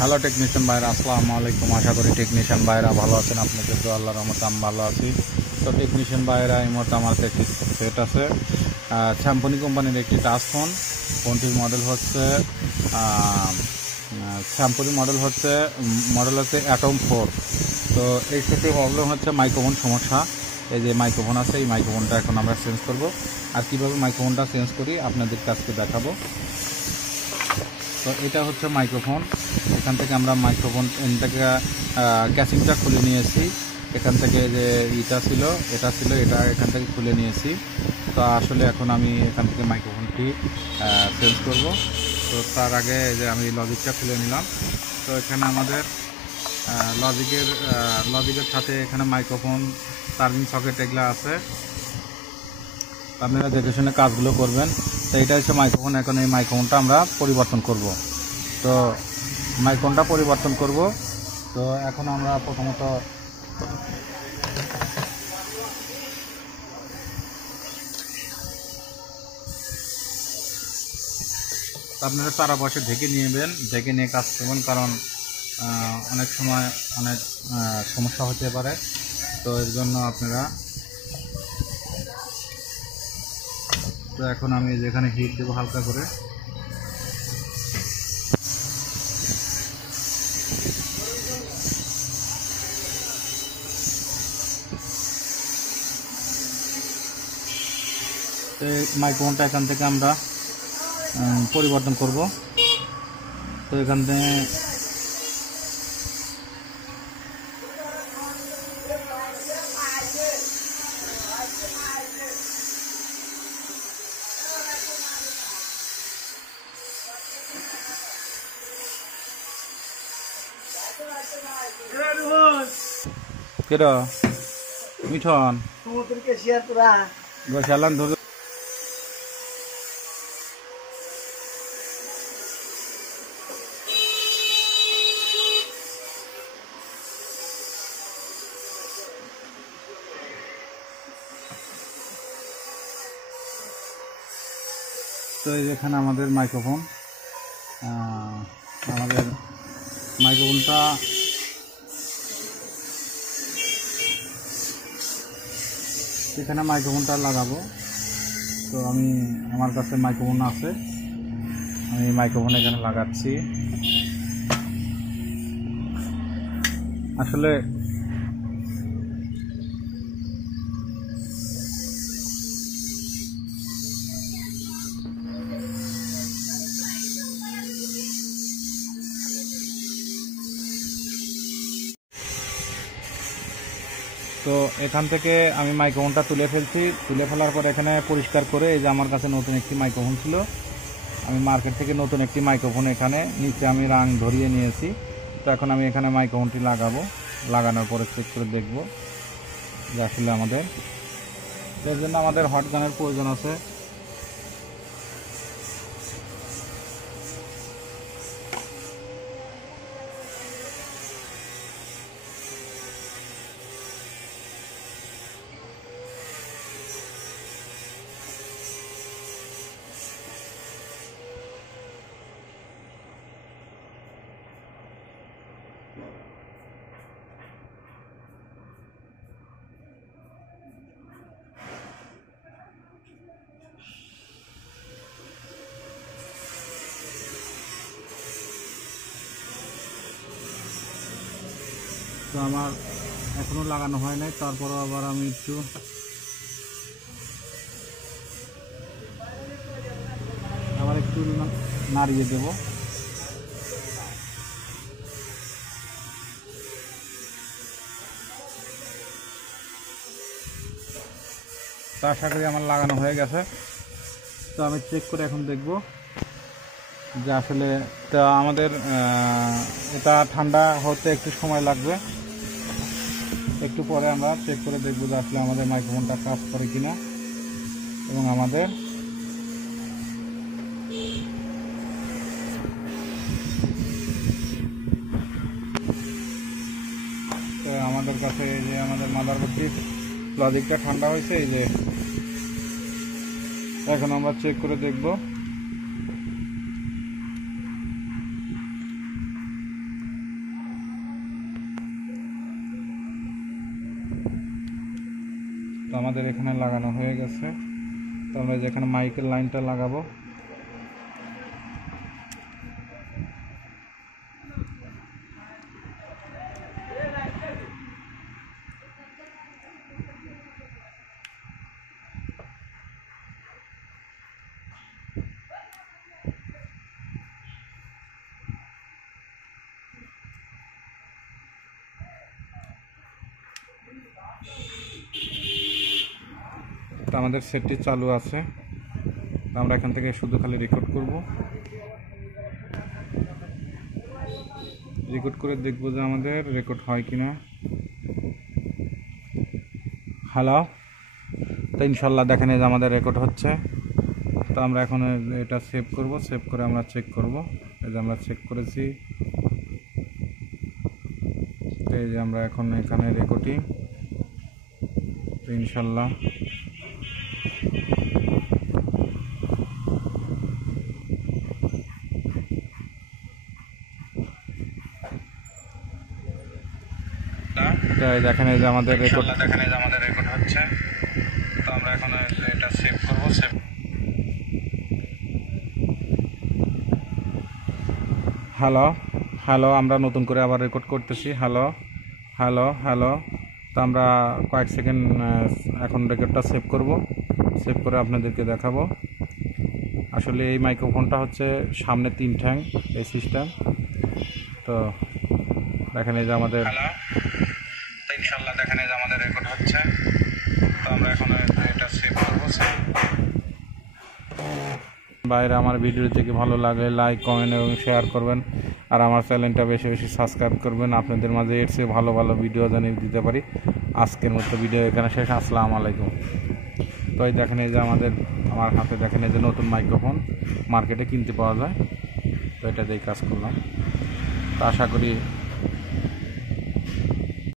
Hello technician ভাইরা, আসসালামু আলাইকুম। আশা করি টেকনিশিয়ান ভাইরা ভালো আছেন। আপনাদের তো আল্লাহর রহমতে আমি ভালো আছি। তো টেকনিশিয়ান ভাইরা এই মুহূর্তে আমার কাছে একটি সেট আছে, স্যামসং কোম্পানির একটি টাচ ফোন। ফোনটির মডেল হচ্ছে মডেল হচ্ছে অ্যাটম 4। তো এই সেটের প্রবলেম হচ্ছে মাইক্রোফোন সমস্যা। এই যে মাইক্রোফোন আছে, এই মাইক্রোফোনটা এখন আমরা চেঞ্জ করব। আর কীভাবে মাইক্রোফোনটা চেঞ্জ করি আপনাদের কাছকে দেখাবো। তো এটা হচ্ছে মাইক্রোফোন। এখান থেকে আমরা মাইক্রোফোন থেকে ক্যাসিংটা খুলে নিয়েছি। এখান থেকে যে এটা ছিল এটা এখান থেকে খুলে নিয়েছি। তো আসলে এখন আমি এখান থেকে মাইক্রোফোনটি চেঞ্জ করব। তো তার আগে যে আমি লজিকটা খুলে নিলাম। তো এখানে আমাদের লজিকের সাথে এখানে মাইক্রোফোন, চার্জিং সকেট এগুলো আছে। আপনারা দেখে শুনে কাজগুলো করবেন। তো এটা হচ্ছে মাইক্রোফোন। এখন এই মাইক্রোফোনটা আমরা পরিবর্তন করব। তো তো এখন আমরা প্রথমত আপনারা তারা বসে ঢেকে নিয়ে কাজ করবেন, কারণ অনেক সময় অনেক সমস্যা হতে পারে। তো এর জন্য আপনারা তো এখন আমি যেখানে হিট দেবো হালকা করে। মাইক্রোফোনটা এখান থেকে আমরা পরিবর্তন করব। তো এখান থেকে কেডা মিঠন গসালান ধরে। তো এখানে আমাদের মাইক্রোফোনটা এখানে মাইক্রোফোনটা লাগাবো। তো আমার কাছে মাইক্রোফোন আছে, আমি মাইক্রোফোন এখানে লাগাচ্ছি। আসলে তো এখান থেকে আমি মাইক্রোফোনটা তুলে ফেলার পর এখানে পরিষ্কার করে, এই যে আমার কাছে নতুন একটি মাইক্রোফোন ছিল, আমি মার্কেট থেকে নতুন একটি মাইক্রোফোন এখানে নিচে আমি রাং ধরিয়ে নিয়েছি। তো এখন আমি এখানে মাইক্রোফোনটি লাগানোর পরে চেক করে দেখব যে আসলে এর জন্য আমাদের হট গানের প্রয়োজন আছে। তো আমার এখনো লাগানো হয় নাই, তারপরও আবার আমি একটু নাড়িয়ে দেব। তো আশা করি আমার লাগানো হয়ে গেছে। তো আমি চেক করে এখন দেখব যে আসলে আমাদের এটা ঠান্ডা হতে একটু সময় লাগবে। একটু পরে আমরা চেক করে দেখব যে আসলে আমাদের মাইক্রোফোনটা কাজ করে কিনা। এবং আমাদের কাছে এই যে আমাদের মাদারবোর্ডটির লজিকটা ঠান্ডা হয়েছে। এই যে এখন আমরা চেক করে দেখব। তো আমাদের এখানে লাগানো হয়ে গেছে। তো আমরা যেখানে মাইকের লাইনটা লাগাবো, তো আমাদের সেটটি চালু আছে। আমরা এখান থেকে শুধু খালি রেকর্ড করব, রেকর্ড করে দেখব যে আমাদের রেকর্ড হয় কিনা। হ্যালো, তো ইনশাল্লাহ দেখেন এই যে আমাদের রেকর্ড হচ্ছে। তো আমরা এখন এটা সেভ করব, সেভ করে আমরা চেক করব। এই যে আমরা চেক করেছি, তো এই যে আমরা এখন এখানে রেকর্ডিং, তো ইনশাল্লাহ দেখেন এই যে আমাদের রেকর্ড হচ্ছে। তো আমরা এখন এটা সেভ করব, সেভ। হ্যালো হ্যালো, আমরা নতুন করে আবার রেকর্ড করতেছি। Hello hello hello. তো আমরা কয়েক সেকেন্ড এখন রেকর্ডটা সেভ করব, সেভ করে আপনাদেরকে দেখাবো। আসলে এই মাইক্রোফোনটা হচ্ছে সামনে 3 ঠ্যাং এই সিস্টেম। তো দেখেন এই যে আমাদের, তো ইনশাল্লাহ দেখেন এই যে আমাদের রেকর্ড হচ্ছে। তো আমরা এখন এটা সেভ করব। বাইরে আমার ভিডিও থেকে ভালো লাগলে লাইক, কমেন্ট এবং শেয়ার করবেন। আর আমার চ্যানেলটা বেশি বেশি সাবস্ক্রাইব করবেন। আপনাদের মাঝে এর চেয়ে ভালো ভালো ভিডিও জানিয়ে দিতে পারি। আজকের মতো ভিডিও এখানে শেষ। আসসালামু আলাইকুম। তো এই দেখেন এই যে আমার হাতে দেখেন এই যে নতুন মাইক্রোফোন মার্কেটে কিনতে পাওয়া যায়। তো এটা দিয়েই কাজ করলাম। তো আশা করি